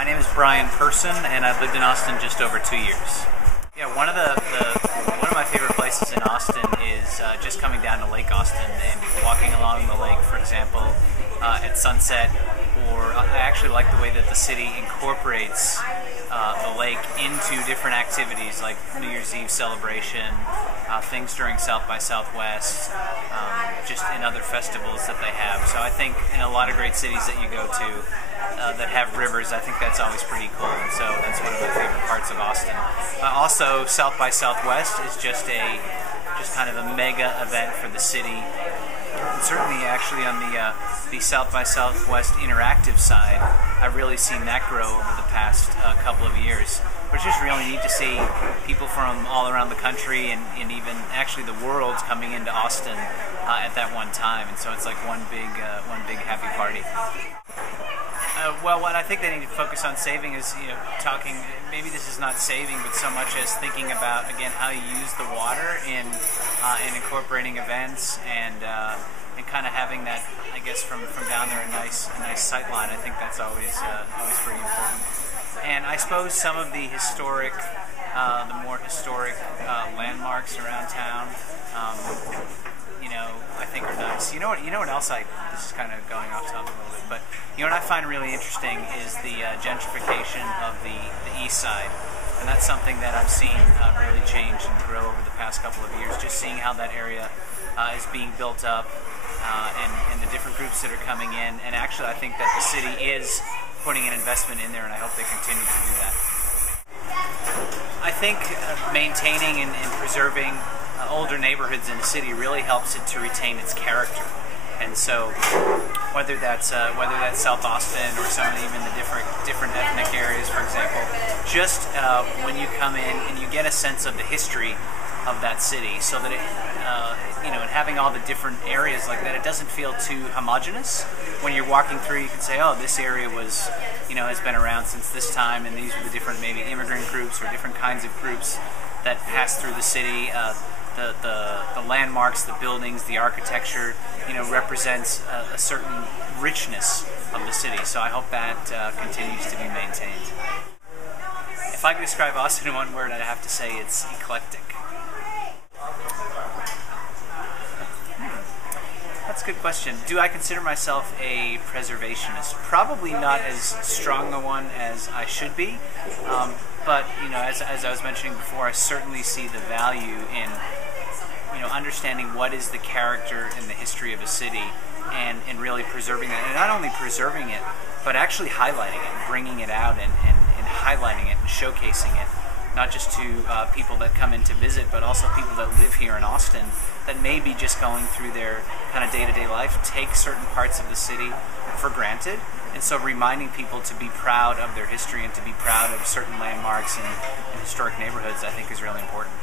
My name is Brian Person, and I've lived in Austin just over 2 years. Yeah, one of my favorite places in Austin is just coming down to Lake Austin and walking along the lake, for example, at sunset. Or I actually like the way that the city incorporates the lake into different activities like New Year's Eve celebration, things during South by Southwest, just in other festivals that they have. So I think in a lot of great cities that you go to that have rivers, I think that's always pretty cool. And so that's one of my favorite parts of Austin. Also, South by Southwest is just kind of a mega event for the city. And certainly, actually, on the South by Southwest interactive side, I've really seen that grow over the past couple of years, which is really neat to see people from all around the country and even actually the world coming into Austin at that one time. And so it's like one big happy party. Well, what I think they need to focus on saving is, talking, maybe this is not saving, but so much as thinking about, again, how you use the water in incorporating events and kind of having that, I guess, from down there, a nice sight line. I think that's always pretty important. And I suppose some of the more historic landmarks around town, I think are nice. You know what else this is kind of going off topic a little bit, but what I find really interesting is the gentrification of the east side. And that's something that I've seen really change and grow over the past couple of years, just seeing how that area is being built up and the different groups that are coming in. And actually, I think that the city is putting an investment in there, and I hope they continue to do that. I think maintaining and preserving older neighborhoods in the city really helps it to retain its character. And so, whether that's South Austin or some of even the different ethnic areas, for example, just when you come in and you get a sense of the history of that city, so that it, and having all the different areas like that, it doesn't feel too homogenous. When you're walking through, you can say, oh, this area was, has been around since this time, and these are the different maybe immigrant groups or different kinds of groups that pass through the city. The landmarks, the buildings, the architecture, represents a certain richness of the city. So I hope that continues to be maintained. If I could describe Austin in one word, I'd have to say it's eclectic. That's a good question. Do I consider myself a preservationist? Probably not as strong a one as I should be. But as I was mentioning before, I certainly see the value in understanding what is the character and the history of a city, and really preserving that, and not only preserving it, but actually highlighting it, and bringing it out, and highlighting it and showcasing it, not just to people that come in to visit, but also people that live here in Austin that may be just going through their kind of day-to-day life, take certain parts of the city for granted. And so reminding people to be proud of their history and to be proud of certain landmarks and historic neighborhoods, I think, is really important.